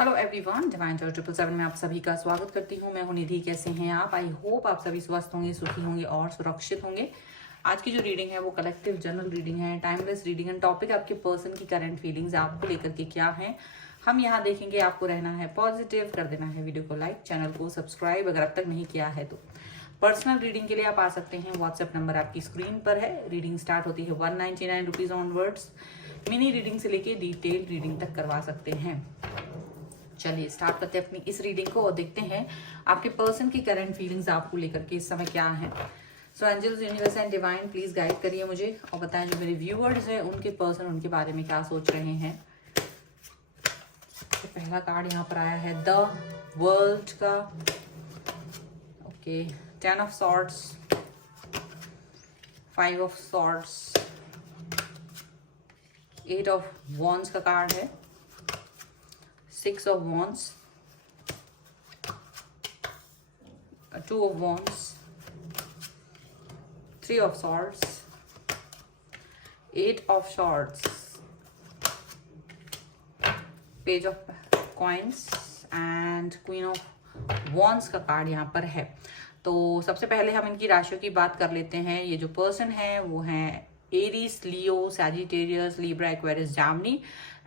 Hello everyone, divine choice 777 में आप सभी का स्वागत करती हूँ। मैं हूँ निधि। कैसे हैं आप? आई होप आप सभी स्वस्थ होंगे, सुखी होंगे और सुरक्षित होंगे। आज की जो रीडिंग है वो कलेक्टिव जनरल रीडिंग है, टाइमलेस रीडिंग है। टॉपिक आपके पर्सन की करंट फीलिंग्स आपको लेकर के क्या है हम यहाँ देखेंगे। आपको रहना है पॉजिटिव, कर देना है वीडियो को लाइक, चैनल को सब्सक्राइब अगर अब तक नहीं किया है तो। पर्सनल रीडिंग के लिए आप आ सकते हैं, व्हाट्सएप नंबर आपकी स्क्रीन पर है। रीडिंग स्टार्ट होती है 199 रुपीज ऑनवर्ड्स। मिनी रीडिंग से लेके डिटेल रीडिंग तक करवा सकते हैं। चलिए स्टार्ट करते हैं अपनी इस रीडिंग को और देखते हैं आपके पर्सन की करंट फीलिंग्स आपको लेकर के इस समय क्या है। So angels, universe and divine please guide करिए मुझे और बताएं जो मेरे व्यूअर्स हैं उनके पर्सन उनके बारे में क्या सोच रहे हैं। तो पहला कार्ड यहाँ पर आया है द वर्ल्ड का। Okay, 10 of swords, 5 of swords, 8 of wands का कार्ड है, 6 of wands, 2 of wands, 3 of swords, 8 of swords, page of coins and queen of wands का कार्ड यहाँ पर है। तो सबसे पहले हम इनकी राशियों की बात कर लेते हैं। ये जो पर्सन है वो है Aries, Leo, Sagittarius, Libra, Aquarius, Jamini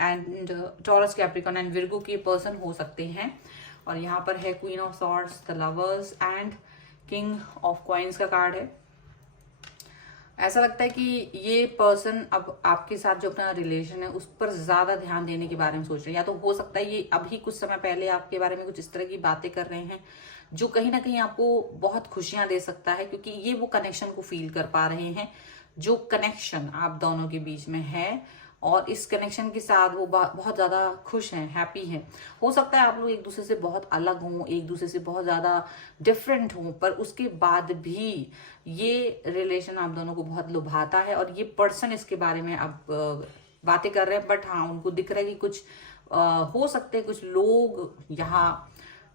and taurus, Capricorn and Virgo के पर्सन हो सकते हैं। और यहाँ पर है queen of swords, the lovers and king of coins का कार्ड है। ऐसा लगता है कि ये पर्सन अब आपके साथ जो अपना रिलेशन है उस पर ज्यादा ध्यान देने के बारे में सोच रहे हैं। या तो हो सकता है ये अभी कुछ समय पहले आपके बारे में कुछ इस तरह की बातें कर रहे हैं जो कहीं ना कहीं आपको बहुत खुशियां दे सकता है, क्योंकि ये वो कनेक्शन को फील कर पा रहे हैं जो कनेक्शन आप दोनों के बीच में है। और इस कनेक्शन के साथ वो बहुत ज्यादा खुश हैं, हैप्पी हैं। हो सकता है आप लोग एक दूसरे से बहुत अलग हों, एक दूसरे से बहुत ज्यादा डिफरेंट हों, पर उसके बाद भी ये रिलेशन आप दोनों को बहुत लुभाता है। और ये पर्सन इसके बारे में अब बातें कर रहे हैं, बट हाँ उनको दिख रहा है कि कुछ हो सकते हैं कुछ लोग यहाँ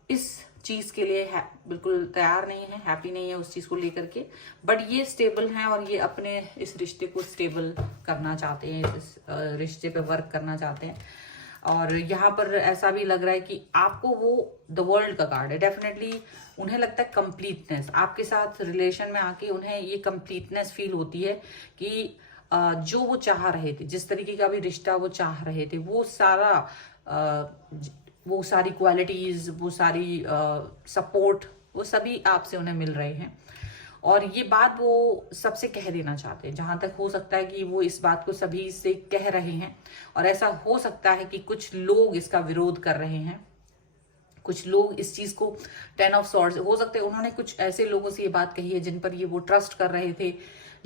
इस चीज के लिए बिल्कुल तैयार नहीं है, हैप्पी नहीं है उस चीज को लेकर के। बट ये स्टेबल हैं और ये अपने इस रिश्ते को स्टेबल करना चाहते हैं, इस रिश्ते पे वर्क करना चाहते हैं। और यहाँ पर ऐसा भी लग रहा है कि आपको वो द वर्ल्ड का कार्ड है। डेफिनेटली उन्हें लगता है कंप्लीटनेस, आपके साथ रिलेशन में आके उन्हें ये कंप्लीटनेस फील होती है कि जो वो चाह रहे थे, जिस तरीके का भी रिश्ता वो चाह रहे थे, वो सारी क्वालिटीज, वो सारी सपोर्ट, वो सभी आपसे उन्हें मिल रहे हैं। और ये बात वो सबसे कह देना चाहते हैं। जहां तक हो सकता है कि वो इस बात को सभी से कह रहे हैं। और ऐसा हो सकता है कि कुछ लोग इसका विरोध कर रहे हैं, कुछ लोग इस चीज को 10 ऑफ सॉर्ड्स, हो सकते हैं उन्होंने कुछ ऐसे लोगों से ये बात कही है जिन पर ये वो ट्रस्ट कर रहे थे,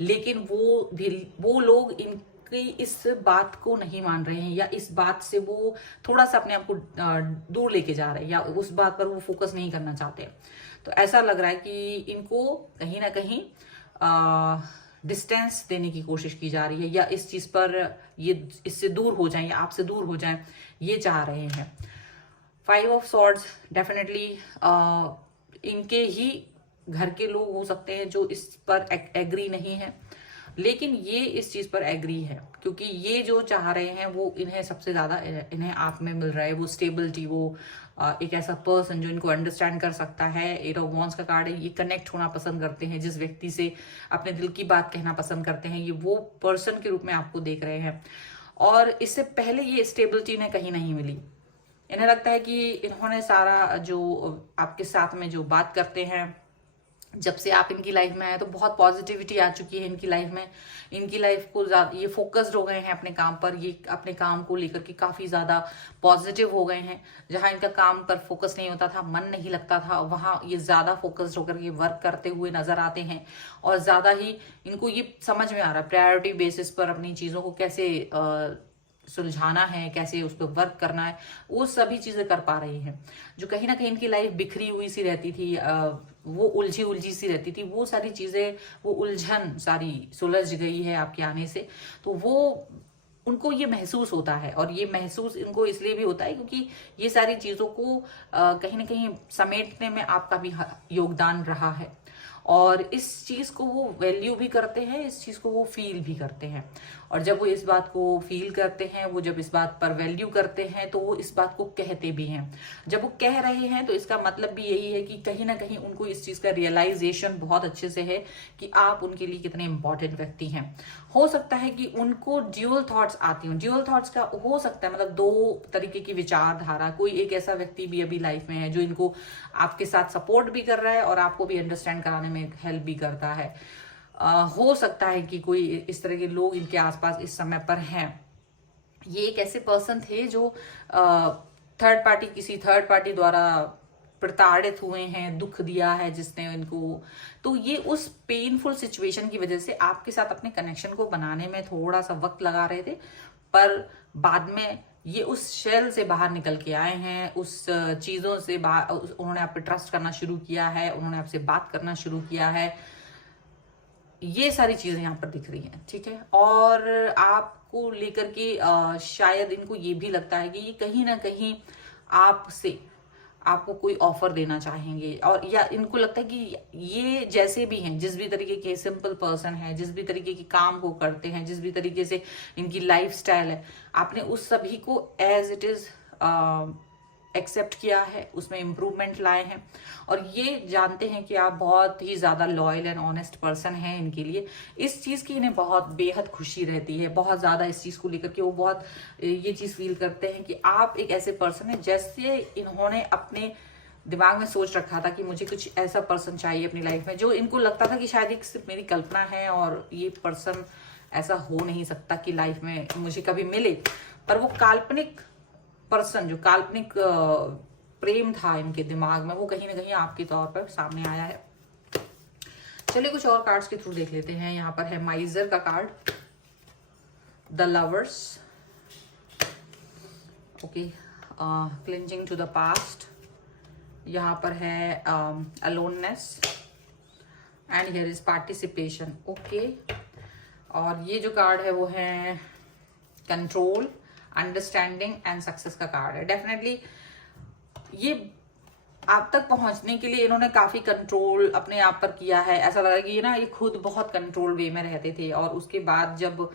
लेकिन वो लोग इनकी इस बात को नहीं मान रहे हैं, या इस बात से वो थोड़ा सा अपने आप को दूर लेके जा रहे हैं, या उस बात पर वो फोकस नहीं करना चाहते। तो ऐसा लग रहा है कि इनको कहीं ना कहीं डिस्टेंस देने की कोशिश की जा रही है, या इस चीज पर ये इससे दूर हो जाएं या आपसे दूर हो जाएं, ये चाह रहे हैं। 5 ऑफ सॉर्ड्स, डेफिनेटली इनके ही घर के लोग हो सकते हैं जो इस पर एग्री नहीं है, लेकिन ये इस चीज पर एग्री है, क्योंकि ये जो चाह रहे हैं वो इन्हें सबसे ज्यादा इन्हें आप में मिल रहा है। वो स्टेबिलिटी, वो एक ऐसा पर्सन जो इनको अंडरस्टैंड कर सकता है। 8 ऑफ वॉन्ड्स का कार्ड है। ये कनेक्ट होना पसंद करते हैं, जिस व्यक्ति से अपने दिल की बात कहना पसंद करते हैं, ये वो पर्सन के रूप में आपको देख रहे हैं। और इससे पहले ये स्टेबिलिटी इन्हें कहीं नहीं मिली। इन्हें लगता है कि इन्होंने सारा जो आपके साथ में जो बात करते हैं, जब से आप इनकी लाइफ में आए तो बहुत पॉजिटिविटी आ चुकी है इनकी लाइफ में। इनकी लाइफ को ये फोकस्ड हो गए हैं अपने काम पर, ये अपने काम को लेकर के काफी ज्यादा पॉजिटिव हो गए हैं। जहां इनका काम पर फोकस नहीं होता था, मन नहीं लगता था, वहां ये ज्यादा फोकस्ड होकर ये वर्क करते हुए नजर आते हैं। और ज्यादा ही इनको ये समझ में आ रहा है प्रायोरिटी बेसिस पर अपनी चीजों को कैसे सुलझाना है, कैसे उस पर वर्क करना है, वो सभी चीजें कर पा रही हैं। जो कहीं ना कहीं इनकी लाइफ बिखरी हुई सी रहती थी, वो उलझी सी रहती थी, वो सारी चीजें, वो उलझन सारी सुलझ गई है आपके आने से। तो वो उनको ये महसूस होता है, और ये महसूस इनको इसलिए भी होता है क्योंकि ये सारी चीजों को कहीं ना कहीं समेटने में आपका भी योगदान रहा है। और इस चीज को वो वैल्यू भी करते हैं, इस चीज को वो फील भी करते हैं। और जब वो इस बात को फील करते हैं, वो जब इस बात पर वैल्यू करते हैं, तो वो इस बात को कहते भी हैं। जब वो कह रहे हैं तो इसका मतलब भी यही है कि कहीं ना कहीं उनको इस चीज का रियलाइजेशन बहुत अच्छे से है कि आप उनके लिए कितने इंपॉर्टेंट व्यक्ति हैं। हो सकता है कि उनको ड्यूअल थॉट्स आती हूँ। ड्यूअल थॉट्स का हो सकता है मतलब दो तरीके की विचारधारा। कोई एक ऐसा व्यक्ति भी अभी लाइफ में है जो इनको आपके साथ सपोर्ट भी कर रहा है और आपको भी अंडरस्टैंड कराने में हेल्प भी करता है। हो सकता है कि कोई इस तरह के लोग इनके आसपास इस समय पर हैं। ये एक ऐसे पर्सन थे जो किसी थर्ड पार्टी द्वारा प्रताड़ित हुए हैं, दुख दिया है जिसने इनको, तो ये उस पेनफुल सिचुएशन की वजह से आपके साथ अपने कनेक्शन को बनाने में थोड़ा सा वक्त लगा रहे थे, पर बाद में ये उस शेल से बाहर निकल के आए हैं, उस चीजों से बाहर, उन्होंने आप पे ट्रस्ट करना शुरू किया है, उन्होंने आपसे बात करना शुरू किया है। ये सारी चीजें यहाँ पर दिख रही हैं, ठीक है। और आपको लेकर के शायद इनको ये भी लगता है कि ये कहीं ना कहीं आपको कोई ऑफर देना चाहेंगे, और या इनको लगता है कि ये जैसे भी हैं, जिस भी तरीके के सिंपल पर्सन है, जिस भी तरीके के काम को करते हैं, जिस भी तरीके से इनकी लाइफस्टाइल है, आपने उस सभी को एज इट इज एक्सेप्ट किया है, उसमें इम्प्रूवमेंट लाए हैं, और ये जानते हैं कि आप बहुत ही ज्यादा लॉयल एंड ऑनेस्ट पर्सन हैं इनके लिए। इस चीज की इन्हें बहुत बेहद खुशी रहती है, बहुत ज्यादा इस चीज को लेकर के वो बहुत ये चीज फील करते हैं कि आप एक ऐसे पर्सन हैं, जैसे इन्होंने अपने दिमाग में सोच रखा था कि मुझे कुछ ऐसा पर्सन चाहिए अपनी लाइफ में, जो इनको लगता था कि शायद एक सिर्फ मेरी कल्पना है और ये पर्सन ऐसा हो नहीं सकता कि लाइफ में मुझे कभी मिले। पर वो काल्पनिक पर्सन, जो काल्पनिक प्रेम था इनके दिमाग में, वो कहीं ना कहीं आपके तौर पर सामने आया है। चलिए कुछ और कार्ड्स के थ्रू देख लेते हैं। यहाँ पर है माइजर का card, the lovers, okay, clinging to the past, यहाँ पर है aloneness, and here is participation, okay. और ये जो कार्ड है वो है कंट्रोल, अंडरस्टैंडिंग एंड सक्सेस का कार्ड है। डेफिनेटली ये आप तक पहुंचने के लिए इन्होंने काफी कंट्रोल अपने आप पर किया है। ऐसा लगा कि ये खुद बहुत कंट्रोल वे में रहते थे, और उसके बाद जब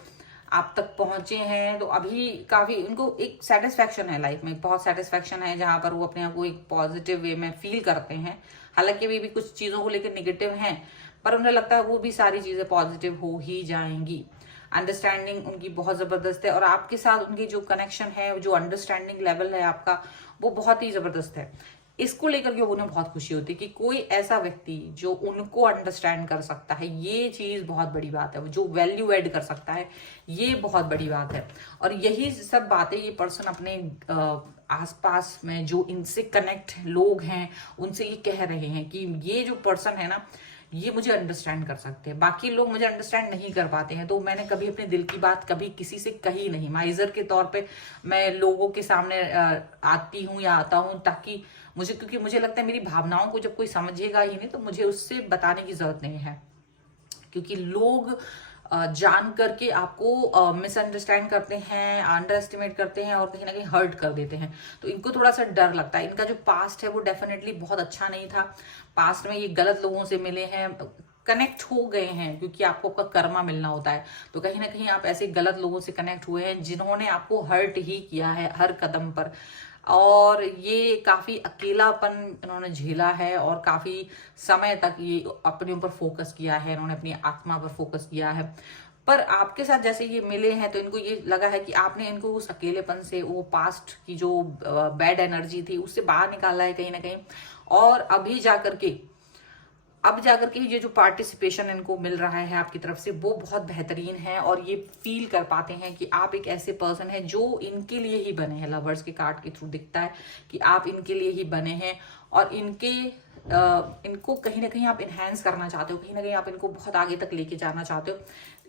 आप तक पहुंचे हैं तो अभी काफी इनको एक सेटिस्फेक्शन है लाइफ में, बहुत सेटिस्फेक्शन है, जहां पर वो अपने आप को एक पॉजिटिव वे में फील करते हैं। हालांकि वे भी कुछ चीजों को लेकर निगेटिव हैं, पर उन्हें लगता है वो भी सारी चीजें पॉजिटिव हो ही जाएंगी। अंडरस्टैंडिंग उनकी बहुत जबरदस्त है, और आपके साथ उनकी जो कनेक्शन है, जो अंडरस्टैंडिंग लेवल है आपका, वो बहुत ही जबरदस्त है। इसको लेकर के उन्हें बहुत खुशी होती है कि कोई ऐसा व्यक्ति जो उनको अंडरस्टैंड कर सकता है, ये चीज बहुत बड़ी बात है। जो वैल्यू ऐड कर सकता है, ये बहुत बड़ी बात है। और यही सब बातें ये पर्सन अपने आसपास में जो इनसे कनेक्ट लोग हैं उनसे ये कह रहे हैं कि ये जो पर्सन है ना, ये मुझे अंडरस्टैंड कर सकते हैं, बाकी लोग मुझे अंडरस्टैंड नहीं कर पाते हैं। तो मैंने कभी अपने दिल की बात कभी किसी से कही नहीं। माइजर के तौर पे मैं लोगों के सामने आती हूँ या आता हूँ, ताकि क्योंकि मुझे लगता है मेरी भावनाओं को जब कोई समझेगा ही नहीं, तो मुझे उससे बताने की जरूरत नहीं है। क्योंकि लोग जान करके आपको मिसअंडरस्टैंड करते हैं, अंडर एस्टिमेट करते हैं, और कहीं ना कहीं हर्ट कर देते हैं। तो इनको थोड़ा सा डर लगता है। इनका जो पास्ट है वो डेफिनेटली बहुत अच्छा नहीं था। पास्ट में ये गलत लोगों से मिले हैं, कनेक्ट हो गए हैं, क्योंकि आपको आपका कर्मा मिलना होता है। तो कहीं ना कहीं आप ऐसे गलत लोगों से कनेक्ट हुए हैं जिन्होंने आपको हर्ट ही किया है हर कदम पर। और ये काफी अकेलापन इन्होंने झेला है, और काफी समय तक ये अपने ऊपर फोकस किया है, इन्होंने अपनी आत्मा पर फोकस किया है। पर आपके साथ जैसे ये मिले हैं तो इनको ये लगा है कि आपने इनको उस अकेलेपन से, वो पास्ट की जो बैड एनर्जी थी, उससे बाहर निकाला है कहीं ना कहीं। और अब जाकर के ये जो पार्टिसिपेशन इनको मिल रहा है आपकी तरफ से, वो बहुत बेहतरीन है। और ये फील कर पाते हैं कि आप एक ऐसे पर्सन हैं जो इनके लिए ही बने हैं। लवर्स के कार्ड के थ्रू दिखता है कि आप इनके लिए ही बने हैं, और इनको कहीं ना कहीं आप इनहेंस करना चाहते हो, कहीं ना कहीं आप इनको बहुत आगे तक लेके जाना चाहते हो।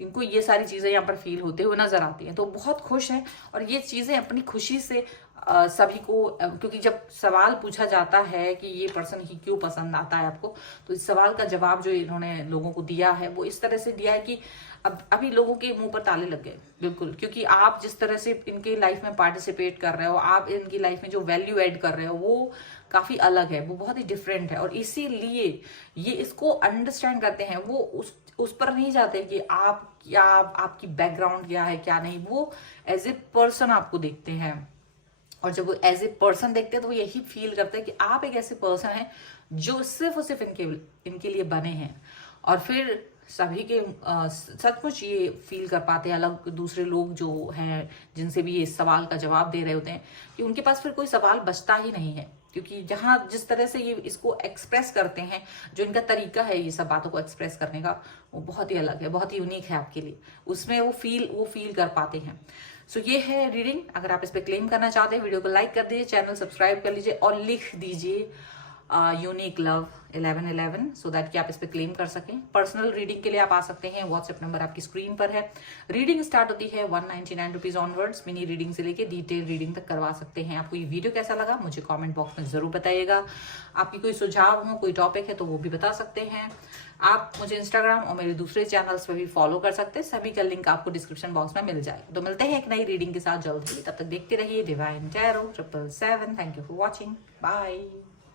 इनको ये सारी चीजें यहाँ पर फील होते हुए नजर आती हैं, तो बहुत खुश हैं। और ये चीजें अपनी खुशी से सभी को, क्योंकि जब सवाल पूछा जाता है कि ये पर्सन ही क्यों पसंद आता है आपको, तो इस सवाल का जवाब जो इन्होंने लोगों को दिया है वो इस तरह से दिया है कि अभी लोगों के मुंह पर ताले लग गए, बिल्कुल। क्योंकि आप जिस तरह से इनकी लाइफ में पार्टिसिपेट कर रहे हो, आप इनकी लाइफ में जो वैल्यू ऐड कर रहे हो, वो काफी अलग है, वो बहुत ही डिफरेंट है। और इसीलिए ये इसको अंडरस्टैंड करते हैं। वो उस पर नहीं जाते कि आप क्या आपकी बैकग्राउंड क्या है क्या नहीं, वो एज ए पर्सन आपको देखते हैं। और जब वो एज ए पर्सन देखते हैं तो वो यही फील करते हैं कि आप एक ऐसे पर्सन हैं जो सिर्फ और सिर्फ इनके लिए बने हैं। और फिर सभी के सचमुच ये फील कर पाते हैं, अलग दूसरे लोग जो हैं जिनसे भी ये इस सवाल का जवाब दे रहे होते हैं, कि उनके पास फिर कोई सवाल बचता ही नहीं है। क्योंकि जहाँ जिस तरह से ये इसको एक्सप्रेस करते हैं, जो इनका तरीका है ये सब बातों को एक्सप्रेस करने का, वो बहुत ही अलग है, बहुत ही यूनिक है आपके लिए। उसमें वो फील कर पाते हैं। सो ये है रीडिंग। अगर आप इस पर क्लेम करना चाहते हैं, वीडियो को लाइक कर दीजिए, चैनल सब्सक्राइब कर लीजिए और लिख दीजिए यूनिक लव 1111 सो दैट कि आप इस पे क्लेम कर सकें। पर्सनल रीडिंग के लिए आप आ सकते हैं, व्हाट्सएप नंबर आपकी स्क्रीन पर है। रीडिंग स्टार्ट होती है 199 रुपीज ऑनवर्ड्स। मिनी रीडिंग से लेके डिटेल रीडिंग तक करवा सकते हैं। आपको ये वीडियो कैसा लगा मुझे कमेंट बॉक्स में जरूर बताइएगा। आपकी कोई सुझाव हो, कोई टॉपिक है तो वो भी बता सकते हैं। आप मुझे इंस्टाग्राम और मेरे दूसरे चैनल्स पर भी फॉलो कर सकते हैं, सभी का लिंक आपको डिस्क्रिप्शन बॉक्स में मिल जाएगा। तो मिलते हैं एक नई रीडिंग के साथ जल्द ही, तब तक देखते रहिए divine tarot 777। Thank you for watching, bye.